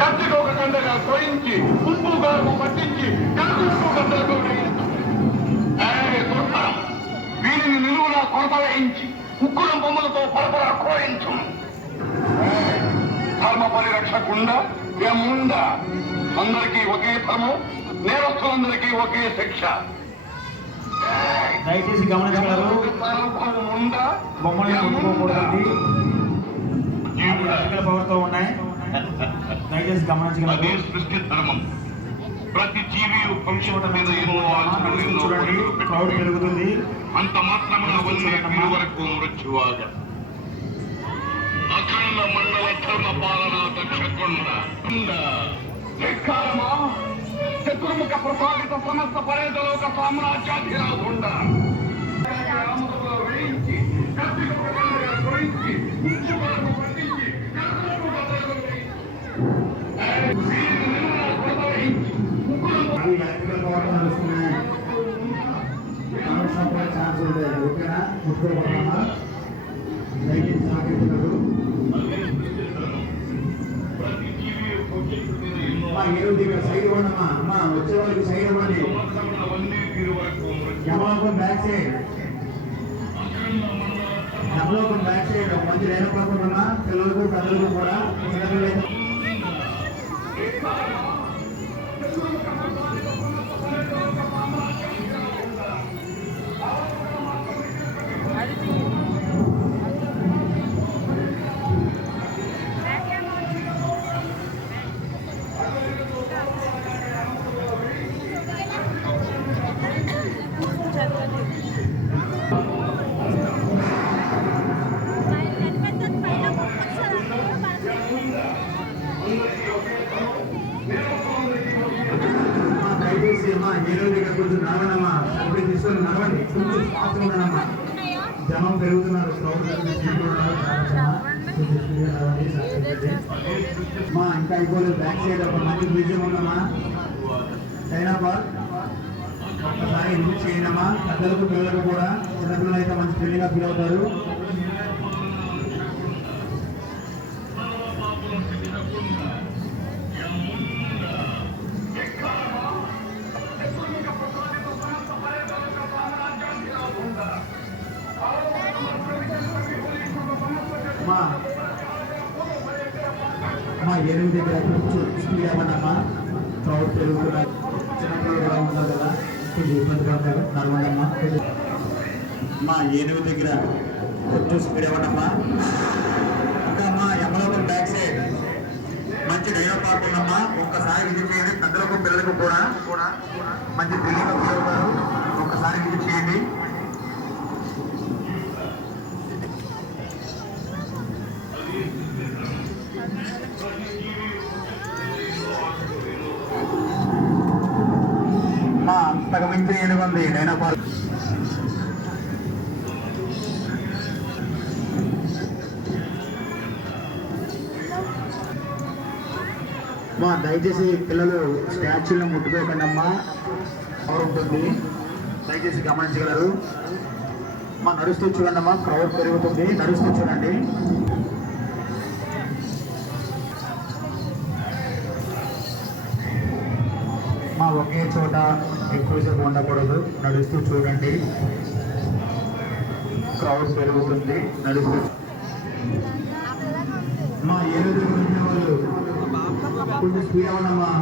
కత్తికి ఒక గంటగా తోయించి ఉప్పు కారము పట్టించి కడుపు గంటలకు వీరిని నిలువున కొరత వేయించి ఉక్కురం బొమ్మలతో పరపర కోయించు. ధర్మ పరిరక్షకుండా ఏముండ అందరికీ ఒకే ధర్మం, నేరస్తులందరికీ ఒకే శిక్ష. దయచేసి గమనించగలరు, బొమ్మలను కొట్టుకోకూడదండి, పవర్తో ఉన్నాయి. దయచేసి గమనించగలరు. సృష్టి ధర్మం. ప్రతి జీవి భవిష్యత్తు మీద చూడండి, క్రౌడ్ పెరుగుతుంది. అంత మాత్రమే వరకు మృత్యువాగ అఖండ మండల ధర్మ పాలన దక్షకొండ చతుర్ముఖ ప్రసాదిత సమస్త పరేతలోక సామ్రాజ్యాధిరాజుండ వేయించి సైడ్ ఇవ్వండమ్మా, అమ్మా వచ్చే వాళ్ళకి సైడ్ ఇవ్వండి. యమలోకం బ్యాక్ సైడ్, యమలోకం బ్యాక్ సైడ్ మంచి రేణ పడుతున్నా పిల్లలకు పెద్దలకు కూడా చిన్నపిల్లలైతే కొంచెం నడవండమ్మా, తీసుకొని నడవండి, కొంచెం ఫాస్ట్ ఉండనమ్మా. జనం పెరుగుతున్నారు, మా ఇంకా అయిపోలేదు. బ్యాక్ సైడ్ ఒక మంచి మ్యూజియం ఉందమ్మా, చైనా పార్క్. ఒక్కసారి విజిట్ చేయండమ్మా, పెద్దలకు పిల్లలకు కూడా. చిన్నపిల్లలు అయితే మంచి థ్రిల్లింగ్గా ఫీల్ అవుతారు. మా ఏనుగు దగ్గర స్పీడ్ ఏమన్నామా, క్రౌడ్ పెరుగుతున్నారు, చిన్నపిల్లలు కూడా ఉన్నారు కదా, కొంచెం ఇబ్బంది పడతారు. నడవండమ్మా. మా ఏనుగు దగ్గర కొంచెం స్పీడ్ ఏమన్నమ్మా. ఇంకా మా యమలోకం బ్యాక్ సైడ్ మంచి డైనో పార్క్ ఉందమ్మా, ఒక్కసారి విజిట్ చేయండి. పెద్దలకు పిల్లలకు కూడా మంచి థ్రిల్లింగ్గా ఫీల్ అవుతారు. ఒక్కసారి విజిట్ చేయండి. మా అంతకు మించి ఏనుగుంది డైనో పార్క్. మా దయచేసి పిల్లలు స్టాచ్యూలను ముట్టుకోకండి అమ్మా, పవర్ ఉంటుంది. దయచేసి గమనించగలరు. మా నడుస్తూ చూడండి అమ్మా, క్రౌడ్ పెరుగుతుంది, నడుస్తూ చూడండి. మా ఒకే చోట ఎక్కువసేపు ఉండకూడదు, నడుస్తూ చూడండి. క్రౌడ్ పెరుగుతుంది, నడుస్తూ. మా ఏనుగు గురించి వాళ్ళు కొంచెం స్పీడ్ అవ్వడమ్మా.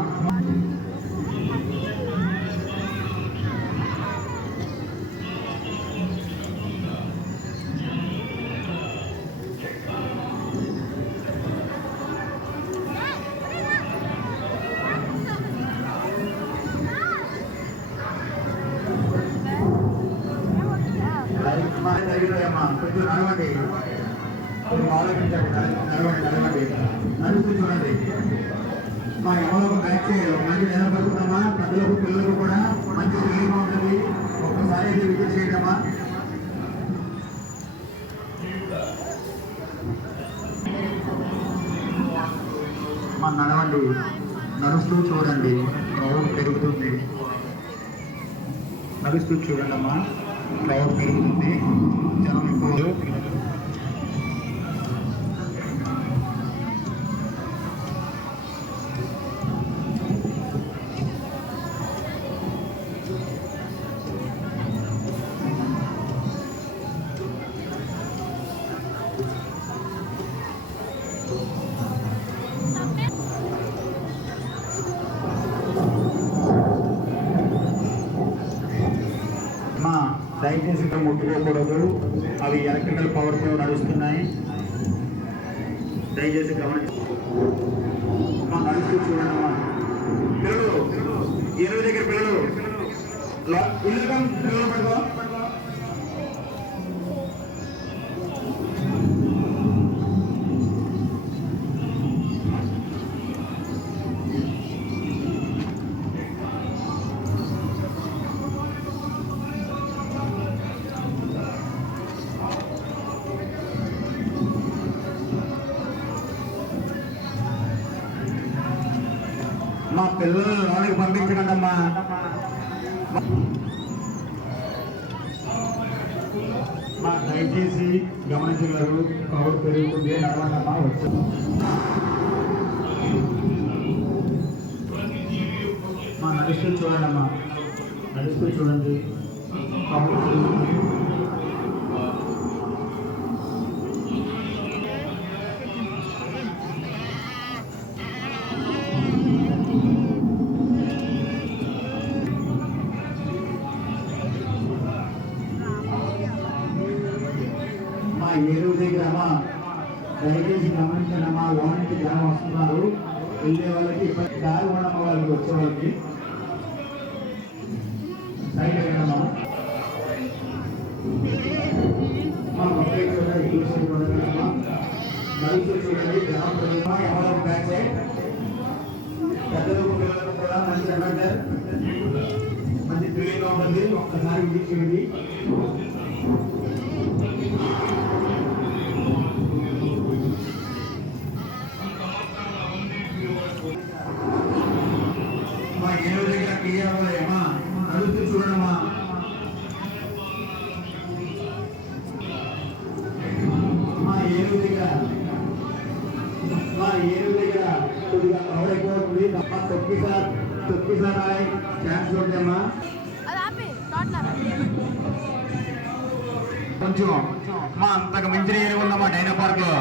కొంచెం నడవండి, ఆలోచించండి, నడవండి, నడుస్తూ చూడండి. మా యమలోకం బ్యాక్ సైడ్ మంచి నిలబడుతున్నామా, పెద్దలకు పిల్లలకు కూడా మంచి ఫీలింగ్ ఉంటుంది. ఒక్కసారి అయితే విజిట్ చేయడమా. మా నడవండి, నడుస్తూ చూడండి, క్రౌడ్ పెరుగుతుంది. నడుస్తూ చూడండి అమ్మా, క్రౌడ్ పెరుగుతుంది, జనం ఎక్కువ. దయచేసి ఇక్కడ ముట్టుకోకూడదు, అవి ఎలక్ట్రికల్ పవర్తో నడుస్తున్నాయి. దయచేసి గమనించి మా నడుస్తూ చూడండి. పిల్లలు ఎరువు దగ్గర పిల్లలు ఇల్లు పిల్లలు పడుకో. మా పిల్లలు లోనికి పంపించకండి అమ్మా. మా దయచేసి గమనించగలరు, కవర్ పెరుగుతుంది, నడవండమ్మా. వచ్చు మా నడుస్తూ చూడండి అమ్మా, నడుస్తూ చూడండి. కవర్ పెరుగుతుంది. ఏరువు దగ్గర అమ్మా దయచేసి గమనించండి అమ్మా. లోనికి జనం వస్తున్నారు, వెళ్ళే వాళ్ళకి దారి ఉండమ్మ, వాళ్ళకి వచ్చే వాళ్ళకి సైడ్ అయ్యాడమ్మా. మా ఒకే కూడా ఎక్కువ సైడ్ ఉండగలమ్మా. నలుగురు చూడండి, జనం పెరుగుమా. ఎవరో బ్యాక్ సైడ్ పెద్దలకు పిల్లలకు కూడా మంచి అడ్వెంచర్, మంచి థ్రిల్లింగ్గా ఉంటుంది. ఒక్కసారి ఇది చూడండి. మా ఏడు దగ్గర క్లియర్మా నడుస్తూ చూడమ్మా. మా ఏడు దగ్గర కొద్దిగా కవర్ అయిపోతుంది. తొక్కిసారి ఛాన్స్ చూడమ్మా. కొంచెం మా అంతకు మించిన ఏరు ఉందమ్మా డైనో పార్క్ లో.